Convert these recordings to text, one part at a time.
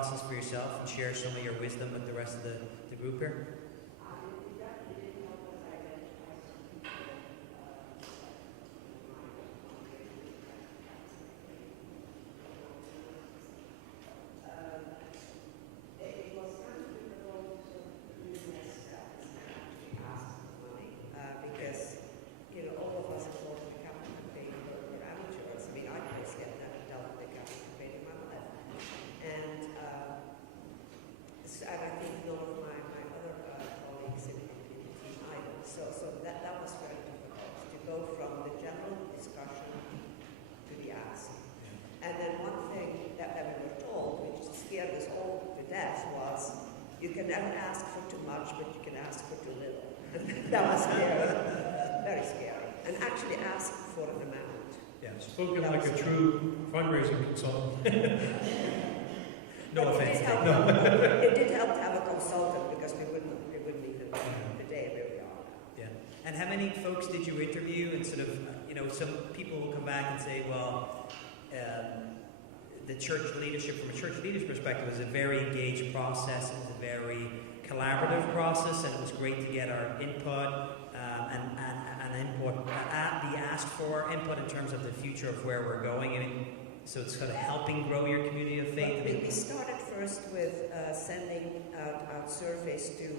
process for yourself and share some of your wisdom with the rest of the group here? Never ask for too much, but you can ask for too little. That was scary, very scary. And actually ask for an amount. Yeah, spoken like a true fundraising consultant. No offense. It did help to have a consultant because we wouldn't even the day where we are. Yeah. And how many folks did you interview? And sort of, some people will come back and say, well, the church leadership, from a church leader's perspective, was a very engaged process. It was a very collaborative process, and it was great to get our input and input, the asked for input in terms of the future of where we're going. I mean, so it's kind of helping grow your community of faith. Well, we started first with sending out surveys to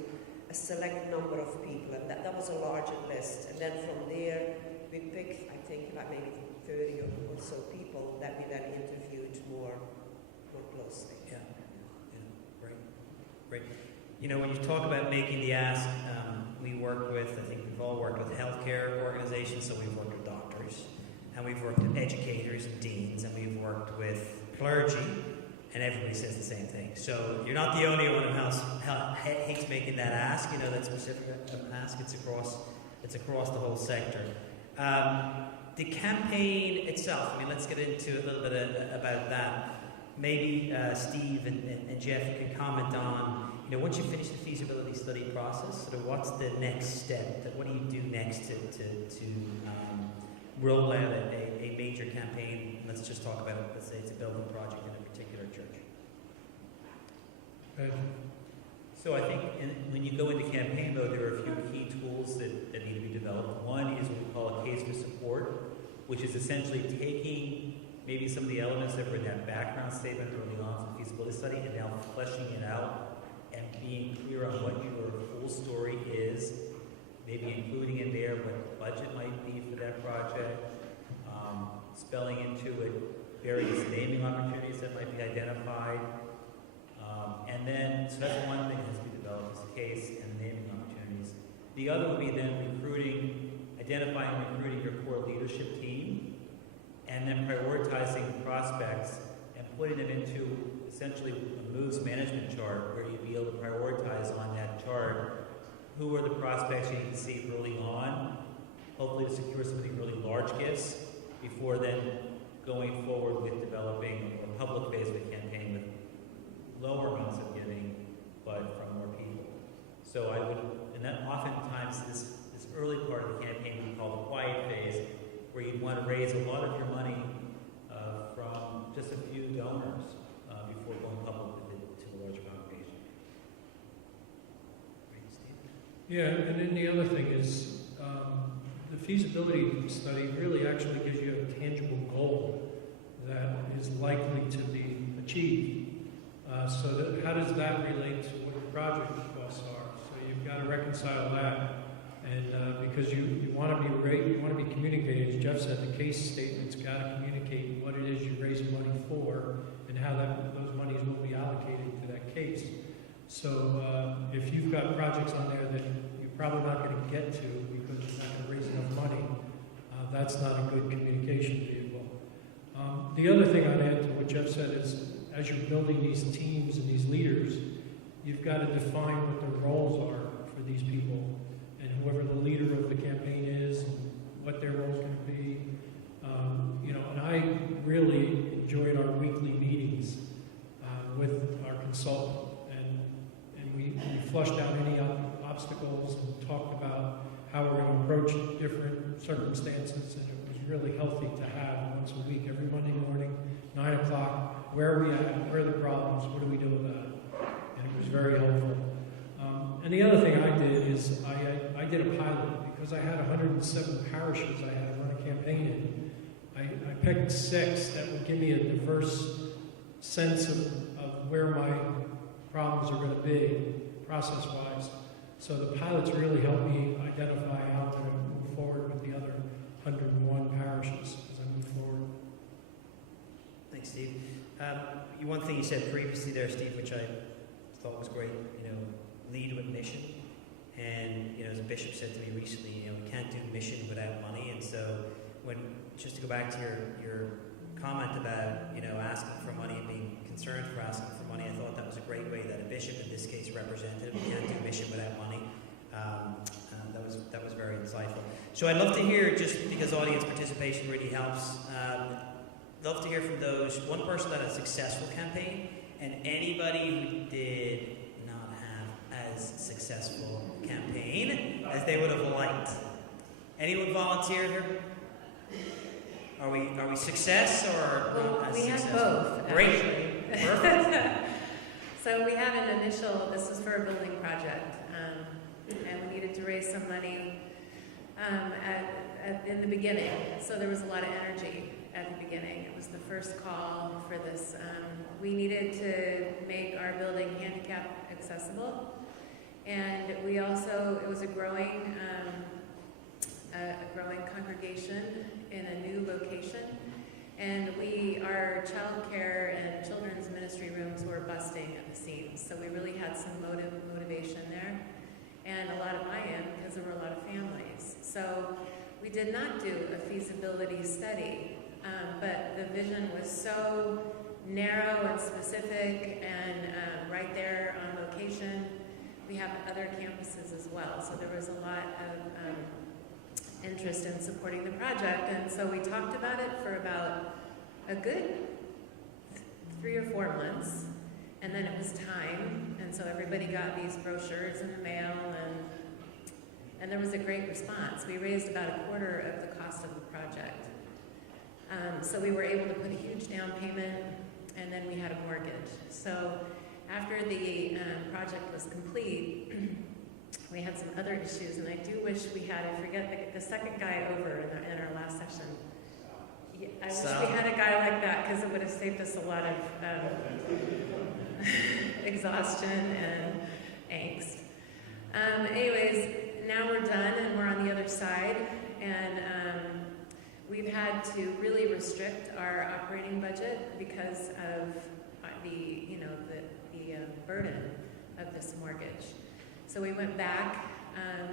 a select number of people, and that was a larger list. And then from there, we picked, I think, about maybe 30 or so people that we then interviewed more closely. Yeah, great. When you talk about making the ask, we work with, I think we've all worked with healthcare organizations, so we've worked with doctors, and we've worked with educators and deans, and we've worked with clergy, and everybody says the same thing. So you're not the only one who hates making that ask, that specific ask. It's across the whole sector. The campaign itself, let's get into a little bit about that. Maybe Steve and Jeff, you can comment on, once you finish the feasibility study process, sort of what's the next step? What do you do next to roll out a major campaign? Let's just talk about, let's say it's a building project in a particular church. So I think when you go into campaign mode, there are a few key tools that need to be developed. One is what we call a case for support, which is essentially taking maybe some of the elements that were in that background statement early on for the feasibility study and now fleshing it out and being clear on what your full story is, maybe including in there what the budget might be for that project, spelling into it various naming opportunities that might be identified. And then, so that's one thing that has to be developed, is the case and naming opportunities. The other would be then identifying and recruiting your core leadership team, and then prioritizing prospects and putting them into essentially a moves management chart where you'd be able to prioritize on that chart who are the prospects you need to see early on, hopefully to secure some of the really large gifts before then going forward with developing a public Facebook campaign with lower amounts of giving, but from more people. So I would, and then oftentimes this early part of the campaign we call the quiet phase, where you'd want to raise a lot of your money from just a few donors before going public with it to a larger congregation. Right, Steve? Yeah, and then the other thing is the feasibility study really actually gives you a tangible goal that is likely to be achieved. So how does that relate to what the project costs are? So you've got to reconcile that, and because you want to be communicating, as Jeff said, the case statement's got to communicate what it is you're raising money for and how those monies will be allocated to that case. So if you've got projects on there that you're probably not going to get to because it's not going to raise enough money, that's not a good communication vehicle. The other thing I'd add to what Jeff said is, as you're building these teams and these leaders, you've got to define what the roles are for these people, and whoever the leader of the campaign is, and what their role is going to be. And I really enjoyed our weekly meetings with our consultant, and we flushed out any obstacles and talked about how we're going to approach different circumstances, and it was really healthy to have once a week, every Monday morning, 9 o'clock. Where are we at? Where are the problems? What do we do And the other thing I did is I did a pilot because I had 107 parishes I had to run a campaign in. I picked 6 that would give me a diverse sense of where my problems are going to be, process-wise. So the pilots really helped me identify how to move forward with the other 101 parishes as I move forward. Thanks, Steve. One thing you said previously there, Steve, which I thought was great, lead with mission. And, as a bishop said to me recently, we can't do mission without money. And so just to go back to your comment about, asking for money and being concerned for asking for money, I thought that was a great way that a bishop, in this case, represented. We can't do mission without money. That was very insightful. So I'd love to hear, just because audience participation really helps, love to hear from those, one person that had a successful campaign, and anybody who did not have as successful campaign as they would have liked. Anyone volunteer here? Are we success or well, not as we successful? have both. Great. Actually. Perfect. So we had an initial, this was for a building project, and we needed to raise some money in the beginning. So there was a lot of energy at the beginning. It was the first call for this. We needed to make our building handicap accessible, and we also, it was a growing congregation in a new location, and our child care and children's ministry rooms were busting at the seams, so we really had some motivation there, and a lot of buy-in because there were a lot of families. So we did not do a feasibility study, but the vision was so narrow and specific and right there on location. We have other campuses as well, so there was a lot of interest in supporting the project, and so we talked about it for about a good 3 or 4 months, and then it was time, and so everybody got these brochures in the mail, and there was a great response. We raised about a quarter of the cost of the project. So we were able to put a huge down payment, and then we had a mortgage. So after the project was complete, we had some other issues, and I do wish we had, I forget, the second guy over in our last session. I wish we had a guy like that, because it would have saved us a lot of exhaustion and angst. Anyways, now we're done, and we're on the other side, and we've had to really restrict our operating budget because of the burden of this mortgage. So we went back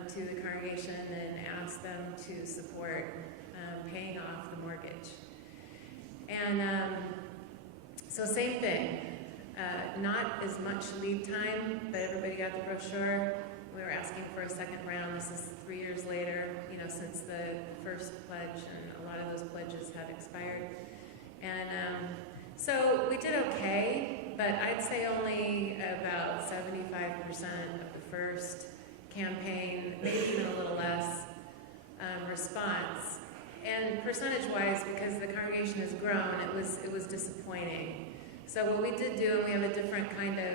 to the congregation and asked them to support paying off the mortgage. And so same thing, not as much lead time, but everybody got the brochure. We were asking for a second round. This is 3 years later, since the first pledge, and a lot of those pledges have expired. And so we did okay, but I'd say only about 75% of the first campaign, maybe even a little less, response. And percentage-wise, because the congregation has grown, it was disappointing. So what we did do, and we have a different kind of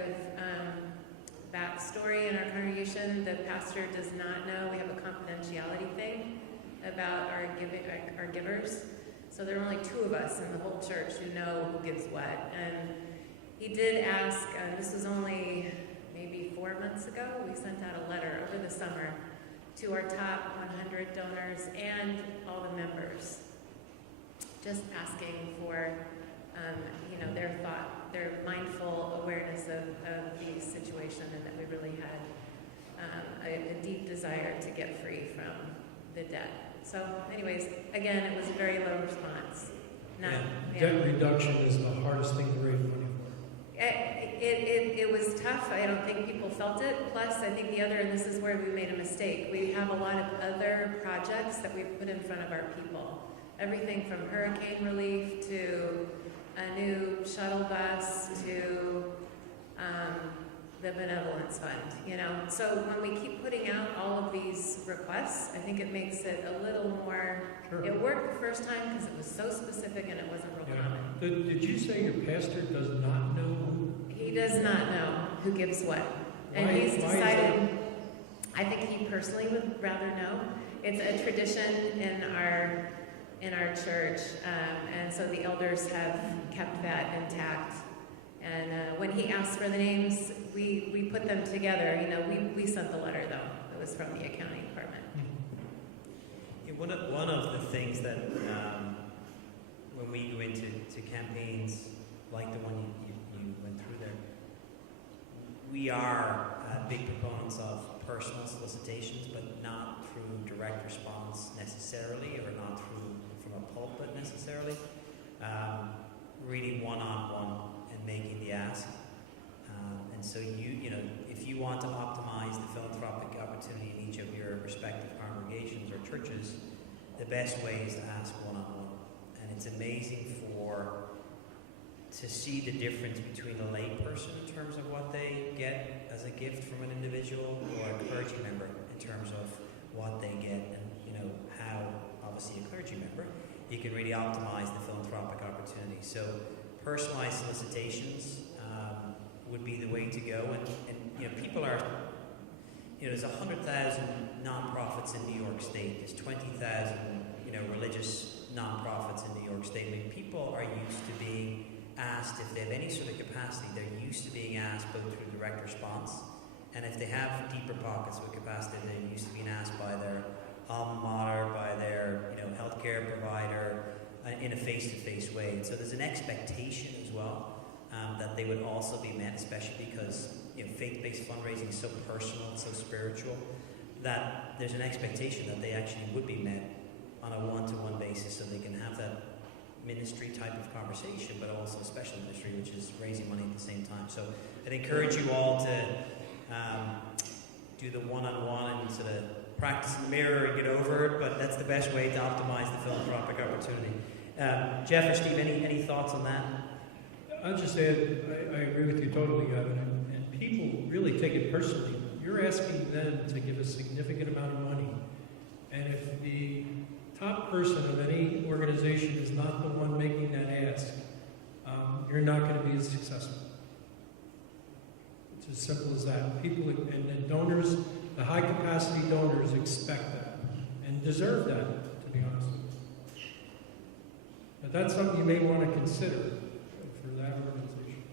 backstory in our congregation. The pastor does not know. We have a confidentiality thing about our givers. So there are only 2 of us in the whole church who know who gives what. And he did ask, this was only maybe 4 months ago, we sent out a letter over the summer to our top 100 donors and all the members, just asking for their thought, their mindful awareness of the situation, and that we really had a deep desire to get free from the debt. So anyways, again, it was a very low response. Debt reduction is the hardest thing to raise money for. It was tough. I don't think people felt it. Plus, I think and this is where we made a mistake, we have a lot of other projects that we've put in front of our people. Everything from hurricane relief to a new shuttle bus to the benevolence fund, So when we keep putting out all of these requests, I think it makes it a little more, Sure. It worked the first time because it was so specific and it wasn't real common. Did you say your pastor does not know who? He does not know who gives what. And Why he's is decided, I think he personally would rather know. It's a tradition in our church, and so the elders have kept that intact. And when he asked for the names, we put them together. You know, we sent the letter though. It was from the accounting department. Yeah, one of the things that when we go into campaigns like the one you went through there, we are big proponents of personal solicitations, but not through direct response necessarily, or not from a pulpit necessarily. Really one-on-one and making the ask. And so you know, if you want to optimize the philanthropic opportunity in each of your respective congregations or churches, the best way is to ask one-on-one. And it's amazing to see the difference between a lay person in terms of what they get as a gift from an individual, or a clergy member in terms of what they get, and you know how obviously a clergy member you can really optimize the philanthropic opportunity. So personalized solicitations would be the way to go, and you know people are, you know, there's 100,000 nonprofits in New York State. There's 20,000 religious nonprofits in New York State. I mean, people are used to being asked, if they have any sort of capacity, they're used to being asked both through direct response, and if they have deeper pockets of capacity, they're used to being asked by their alma mater, by their healthcare provider, in a face-to-face way. And so there's an expectation as well that they would also be met, especially because faith-based fundraising is so personal and so spiritual, that there's an expectation that they actually would be met on a one-to-one basis, so they can have that ministry type of conversation, but also a special ministry, which is raising money at the same time. So I'd encourage you all to do the one-on-one and sort of practice in the mirror and get over it, but that's the best way to optimize the philanthropic opportunity. Jeff or Steve, any thoughts on that? I'll just add, I agree with you totally, Gavin, and people really take it personally. You're asking them to give a significant amount of money, and if the top person of any organization is not the one making that ask, you're not going to be as successful. It's as simple as that. People and the donors, the high capacity donors, expect that and deserve that, to be honest with you. But that's something you may want to consider for that organization.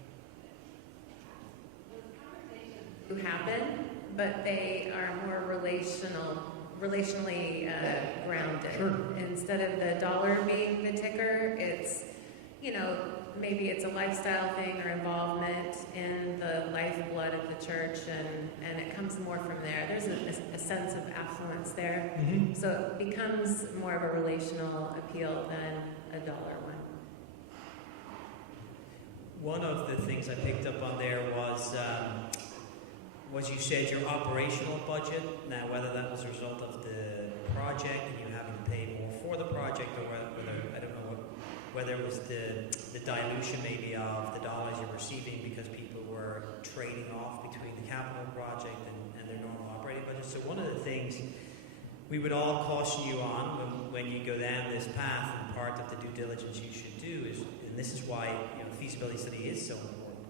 Do happen, but they are more relationally grounded. Sure. Instead of the dollar being the ticker, it's, maybe it's a lifestyle thing or involvement in the lifeblood of the church, and it comes more from there. There's a sense of affluence there. Mm-hmm. So it becomes more of a relational appeal than a dollar one. One of the things I picked up on there was you said your operational budget. Now, whether that was a result of the project and you having to pay more for the project, or whether it was the dilution maybe of the dollars you're receiving because people were trading off between the capital project and their normal operating budget. So one of the things we would all caution you on when you go down this path, and part of the due diligence you should do is, and this is why feasibility study is so important,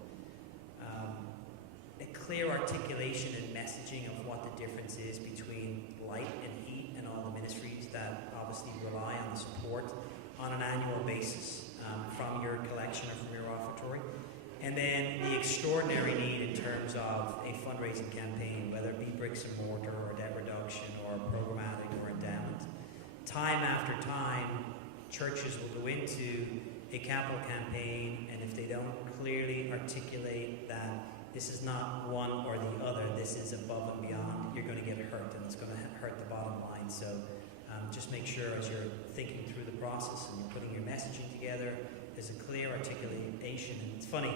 a clear articulation and messaging of what the difference is between light and heat and all the ministries that obviously rely on the support on an annual basis from your collection or from your offertory. And then the extraordinary need in terms of a fundraising campaign, whether it be bricks and mortar or debt reduction or programmatic or endowment. Time after time, churches will go into a capital campaign, and if they don't clearly articulate that this is not one or the other, this is above and beyond, you're going to get hurt, and it's going to hurt the bottom line. So just make sure as you're thinking through the process and you're putting your messaging together, there's a clear articulation. And it's funny,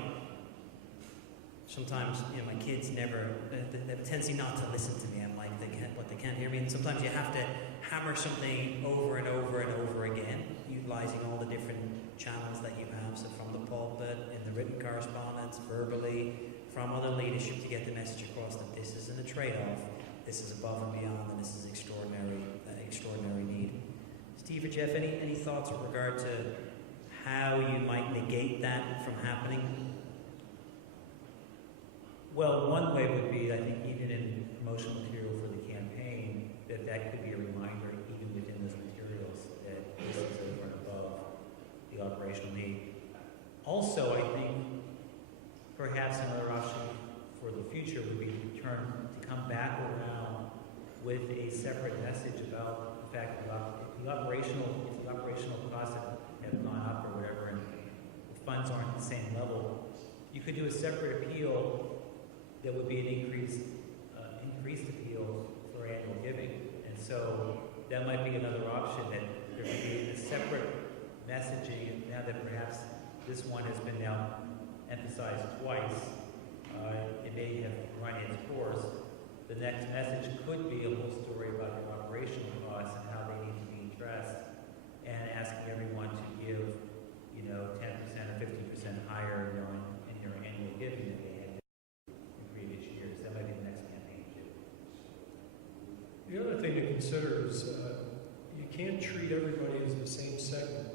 sometimes my kids they have a tendency not to listen to me. I'm like, they can't hear me, and sometimes you have to hammer something over and over and over again, utilizing all the different channels that you have. So from the pulpit, in the written correspondence, verbally, from other leadership, to get the message across that this isn't a trade-off, this is above and beyond, and this is extraordinary need. Steve or Jeff, any thoughts with regard to how you might negate that from happening? Well, one way would be, I think, even in promotional material for the that could be a reminder, even within those materials, that this is over and above the operational need. Also, I think perhaps another option for the future would be to come back around with a separate message about the fact about if the operational costs have gone up or whatever, and the funds aren't at the same level, you could do a separate appeal that would be an increased appeal for annual giving. And so that might be another option, that there could be a separate messaging now that perhaps this one has been now emphasized twice. It may have run its course. The next message could be a whole story about your operational costs and how they need to be addressed, and asking everyone to give, 10% or 50% higher in your annual giving than they had in previous years. That might be the next campaign too. The other thing to consider is you can't treat everybody as the same segment.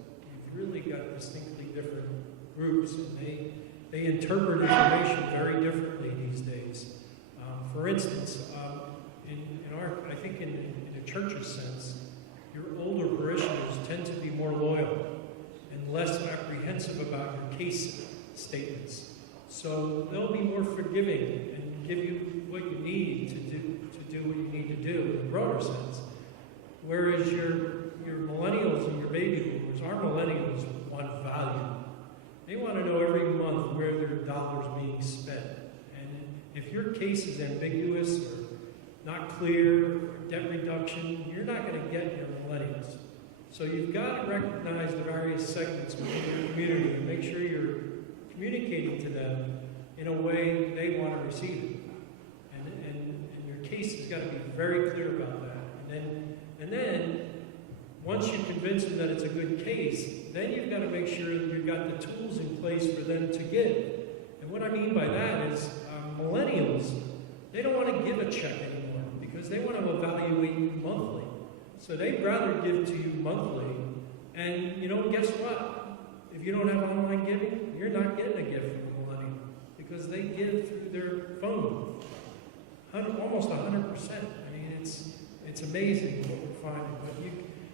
You've really got distinctly different groups, and they interpret information very differently these days. For instance, I think in a church's sense, your older parishioners tend to be more loyal and less apprehensive about your case statements. So they'll be more forgiving and give you what you need to do what you need to do in a broader sense. Whereas your millennials and your baby boomers, our millennials want value. They want to know every month where their dollar's being spent. And if your case is ambiguous or not clear, or debt reduction, you're not going to get your millennials. So you've got to recognize the various segments within your community and make sure you're communicating to them in a way they want to receive it. And your case has got to be very clear about that. And then once you convince them that it's a good case, then you've got to make sure that you've got the tools in place for them to give. And what I mean by that is millennials, they don't want to give a check anymore because they want to evaluate you monthly. So they'd rather give to you monthly. And guess what? If you don't have online giving, you're not getting a gift from a millennial because they give through their phone. Almost 100%. I mean, it's amazing what we're finding.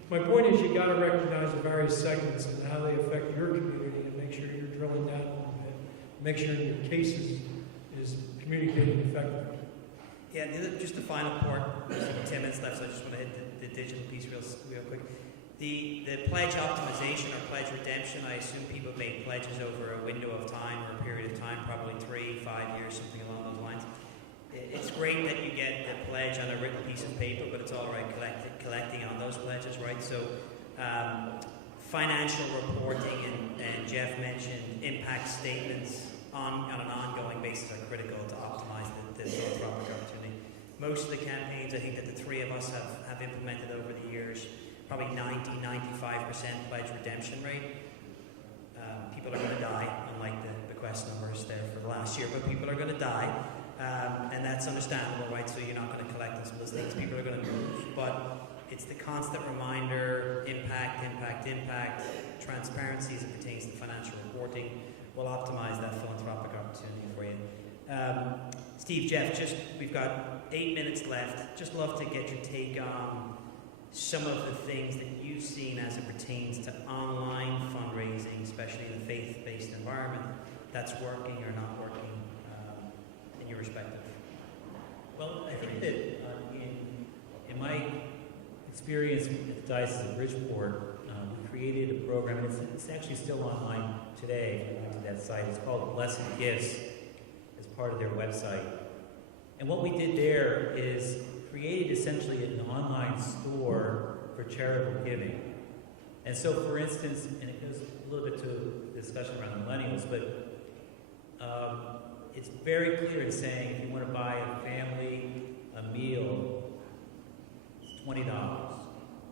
But my point is, you got to recognize the various segments and how they affect your community, and make sure you're drilling down a little bit. Make sure your case is communicating effectively. Yeah, just the final part. There's 10 minutes left, so I just want to hit the digital piece real quick. The pledge optimization or pledge redemption, I assume people have made pledges over a window of time or a period of time, probably 3, 5 years, something along those lines. It's great that you get the pledge on a written piece of paper, but it's all right collecting on those pledges, right? So financial reporting, and Jeff mentioned impact statements on an ongoing basis are critical to optimize the philanthropic opportunity. Most of the campaigns, I think that the three of us have implemented over the years, probably 90-95% pledge redemption rate. People are going to die, unlike the bequest numbers there for the last year, but people are going to die. And that's understandable, right? So you're not going to collect on some of those things. People are going to move. But it's the constant reminder, impact, transparency as it pertains to financial reporting will optimize that philanthropic opportunity for you. Steve, Jeff, we've got 8 minutes left. Just love to get your take on some of the things that you've seen as it pertains to online fundraising, especially in a faith-based environment, that's working or not working in your perspective. Well, I think that in my experience at the Diocese of Bridgeport, we created a program, and it's actually still online today. If you went to that site, it's called Blessed Gifts, as part of their website. And what we did there is created essentially an online store for charitable giving. And so, for instance, and it goes a little bit to the discussion around millennials, but it's very clear in saying if you want to buy a family a meal, it's $20.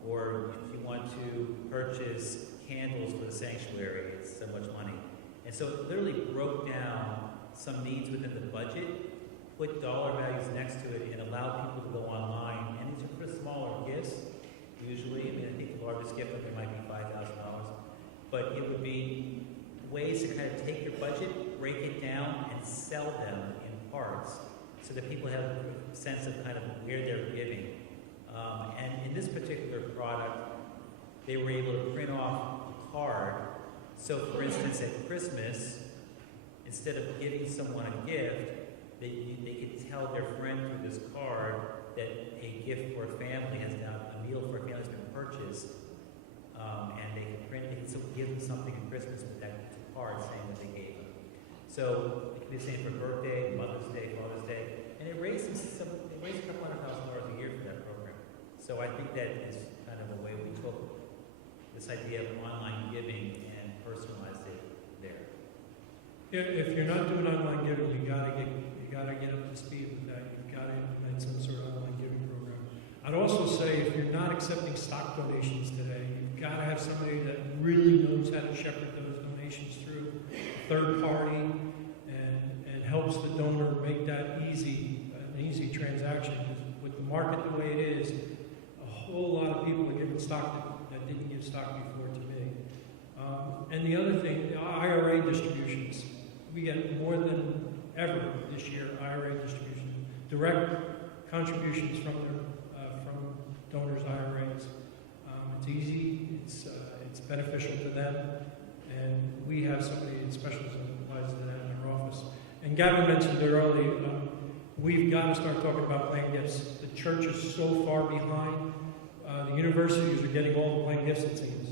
Or if you want to purchase candles for the sanctuary, it's so much money. And so it literally broke down some needs within the budget, put dollar values next to it, and allowed people to go online. And these are for smaller gifts, usually. I mean, I think the largest gift might be $5,000. But it would be ways to kind of take your budget, break it down, and sell them in parts so that people have a sense of kind of where they're giving. And in this particular product, they were able to print off a card. So, for instance, at Christmas, instead of giving someone a gift, they could tell their friend through this card that a gift for a family a meal for a family has been purchased, and they can still give them something at Christmas with that card saying that they gave them. So it can be the same for birthday, Mother's Day, Father's Day, and it raised $200,000 a year for that program. So I think that is kind of a way we took this idea of online giving and personalized it there. If you're not doing online giving, you gotta get up to speed with that. You've got to implement some sort of online giving program. I'd also say if you're not accepting stock donations today, you've got to have somebody that really knows how to shepherd those donations through a third party and helps the donor make that an easy transaction. Because with the market the way it is, a whole lot of people are giving stock that didn't give stock before to me. And the other thing, the IRA distributions. We get more than ever this year, IRA distribution, direct contributions from donors' IRAs. It's easy, it's beneficial to them, and we have somebody that specializes in that in our office. And Gavin mentioned it earlier, we've got to start talking about planned gifts. The church is so far behind. The universities are getting all the planned gifts, it seems,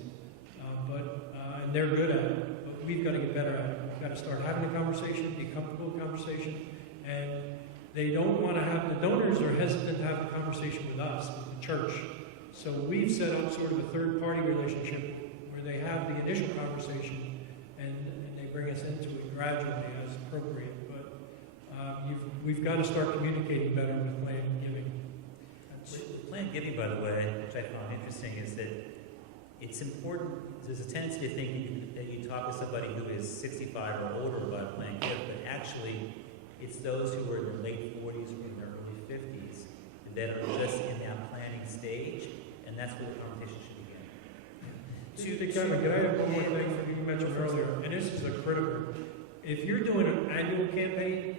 and they're good at it, but we've got to get better at it. We've got to start having a conversation, be comfortable with conversation, and they don't want to have, the donors are hesitant to have a conversation with us, with the church. So we've set up sort of a third-party relationship where they have the initial conversation and they bring us into it gradually as appropriate. But we've got to start communicating better with planned giving. Planned giving, by the way, which I found interesting, is that it's important. There's a tendency to think that you talk to somebody who is 65 or older about a planned gift, but actually it's those who are in their late 40s or in their early 50s that are just in that planning stage, and that's where the conversation should begin. Kevin, can I have one more thing that you mentioned earlier? And this is a critical. If you're doing an annual campaign,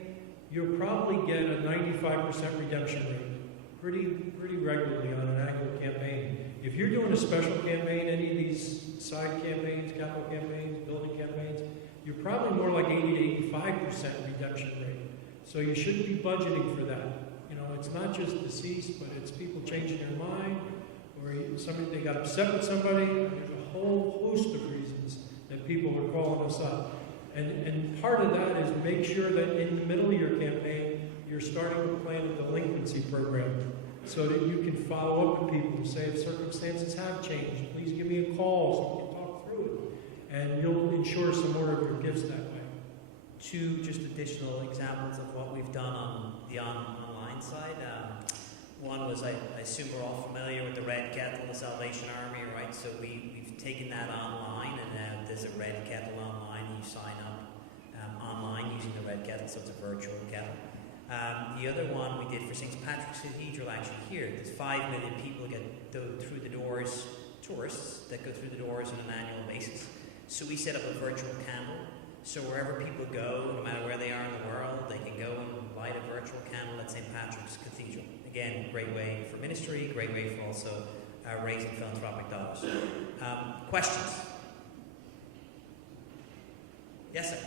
you'll probably get a 95% redemption rate pretty regularly on an annual campaign. If you're doing a special campaign, any of these side campaigns, capital campaigns, building campaigns, you're probably more like 80 to 85% redemption rate. So you shouldn't be budgeting for that. You know, it's not just deceased, but it's people changing their mind, or they got upset with somebody. There's a whole host of reasons that people are calling us up. And part of that is make sure that in the middle of your campaign, you're starting to plan a delinquency program so that you can follow up with people and say, if circumstances have changed, please give me a call so we can talk through it. And you'll ensure some more of your gifts that way. Two just additional examples of what we've done on the online side. One was, I assume we're all familiar with the Red Kettle, the Salvation Army, right? So we've taken that online, and there's a Red Kettle online. You sign up online using the Red Kettle, so it's a virtual kettle. The other one we did for St. Patrick's Cathedral actually here. There's 5 million people get through the doors, tourists that go through the doors on an annual basis. So we set up a virtual candle. So wherever people go, no matter where they are in the world, they can go and light a virtual candle at St. Patrick's Cathedral. Again, great way for ministry, great way for also raising philanthropic dollars. Questions? Yes, sir.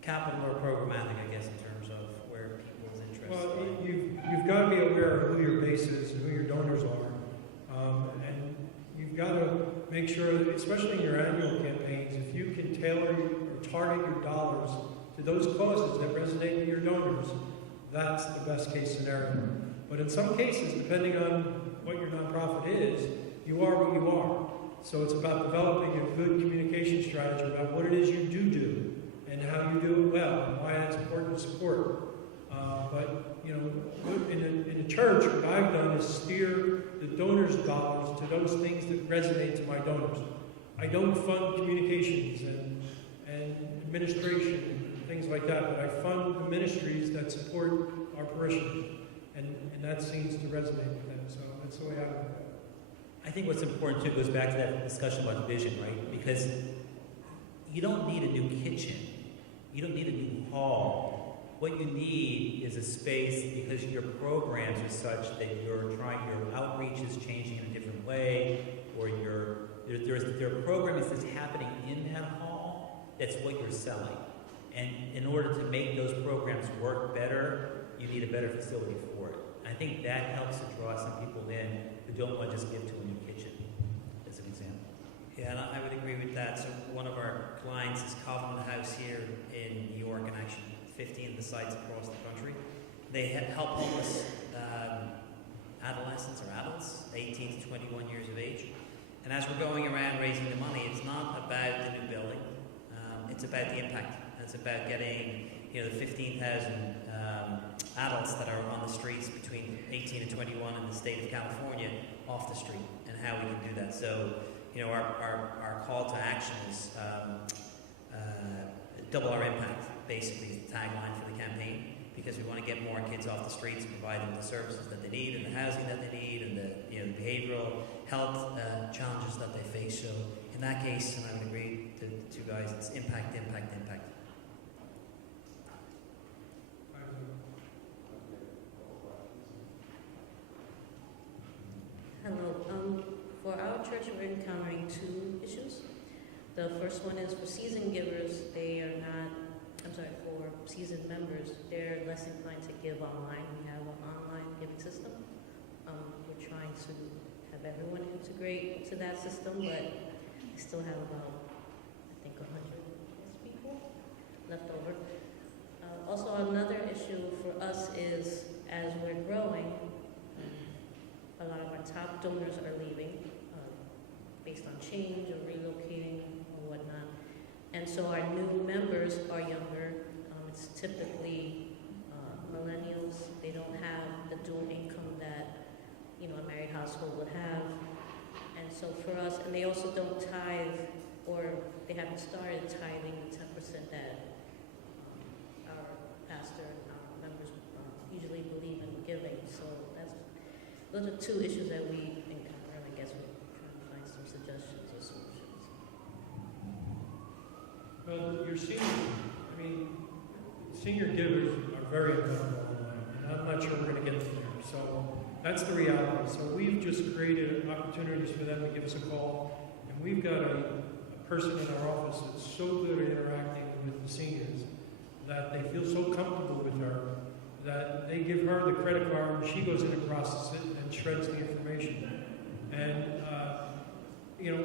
Capital or programmatic, I guess, in terms of where people's interests Well, lie. you've got to be aware of who your base is and who your donors are. And you've got to make sure that, especially in your annual campaigns, if you can tailor or target your dollars to those causes that resonate with your donors, that's the best case scenario. But in some cases, depending on what your nonprofit is, you are what you are. So it's about developing a good communication strategy about what it is you do. And how you do it well, and why it's important to support. But you know, in a church, what I've done is steer the donors' dollars to those things that resonate to my donors. I don't fund communications and administration and things like that, but I fund the ministries that support our parishioners, and that seems to resonate with them. So that's the way I look at it. I think what's important too goes back to that discussion about vision, right? Because you don't need a new kitchen. You don't need a new hall. What you need is a space because your programs are such that your outreach is changing in a different way, or there are programs that's happening in that hall that's what you're selling. And in order to make those programs work better, you need a better facility for it. I think that helps to draw some people in who don't want to just give to a new kitchen, as an example. Yeah, and I would agree with that. So one of our clients is Covenant House here in New York, and actually 15 of the sites across the country. They help homeless adolescents or adults, 18 to 21 years of age. And as we're going around raising the money, it's not about the new building. It's about the impact. It's about getting the 15,000 adults that are on the streets between 18 and 21 in the state of California off the street, and how we can do that. So, our call to action is double our impact, basically, is the tagline for the campaign, because we want to get more kids off the streets and provide them the services that they need, and the housing that they need, and the behavioral health challenges that they face. So in that case, and I would agree to you guys, it's impact, impact, impact. Hello. For our church, we're encountering two issues. The first one is for seasoned givers, for seasoned members, they're less inclined to give online. We have an online giving system. We're trying to have everyone integrate into that system, but we still have about, I think, 100 people left over. Also, another issue for us is, as we're growing, a lot of our top donors are leaving based on change or relocating or whatnot. And so our new members are younger. It's typically millennials. They don't have the dual income that a married household would have. And so for us, and they also don't tithe, or they haven't started tithing the 10% that our pastor and our members usually believe in giving. So those are two issues that we encounter, and I guess we're trying to find some suggestions or solutions. Well, senior givers are very uncomfortable online, and I'm not sure we're going to get to there. So that's the reality. So we've just created opportunities for them to give us a call, and we've got a person in our office that's so good at interacting with the seniors that they feel so comfortable with her that they give her the credit card, and she goes in and processes it and shreds the information. And,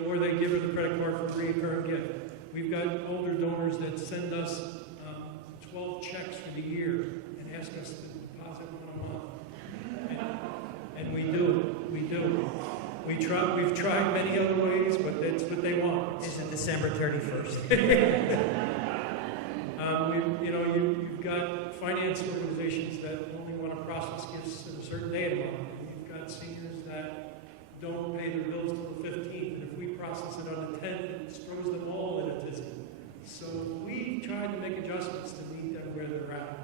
or they give her the credit card for recurring gift. We've got older donors that send us 12 checks for the year and ask us to deposit one a month. And we do it. We do it. We've tried many other ways, but that's what they want. Is it December 31st? You've got finance organizations that only want to process gifts on a certain day of the month. You've got seniors that don't pay their bills till the 15th, and if we process it on the 10th, it throws them all in a tizzy. So we tried to make adjustments to meet them where they're at.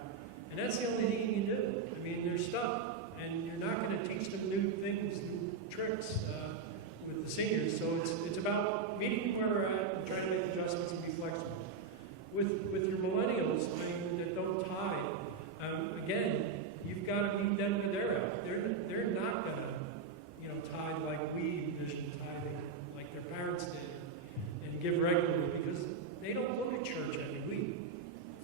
And that's the only thing you do. They're stuck, and you're not going to teach them new things, new tricks with the seniors. So it's about meeting them where they're at and trying to make adjustments and be flexible. With your millennials, that don't tithe, again, you've got to meet them where they're at. They're not going to, tithe like we envision tithing, like their parents did, and give regularly, because they don't go to church every week,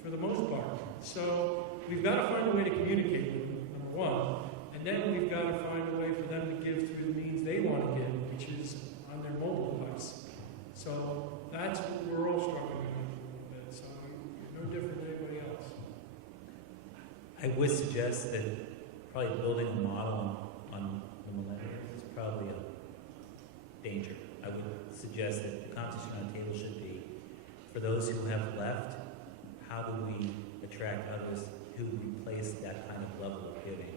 for the most part. So we've got to find a way to communicate with them, number one, and then we've got to find a way for them to give through the means they want to give, which is on their mobile device. So that's what we're all struggling with a little bit. So we're no different than anybody else. I would suggest that probably building a model on the millennials is probably a danger. I would suggest that the conversation on the table should be, for those who have left, how do we attract others who replace that kind of level of giving?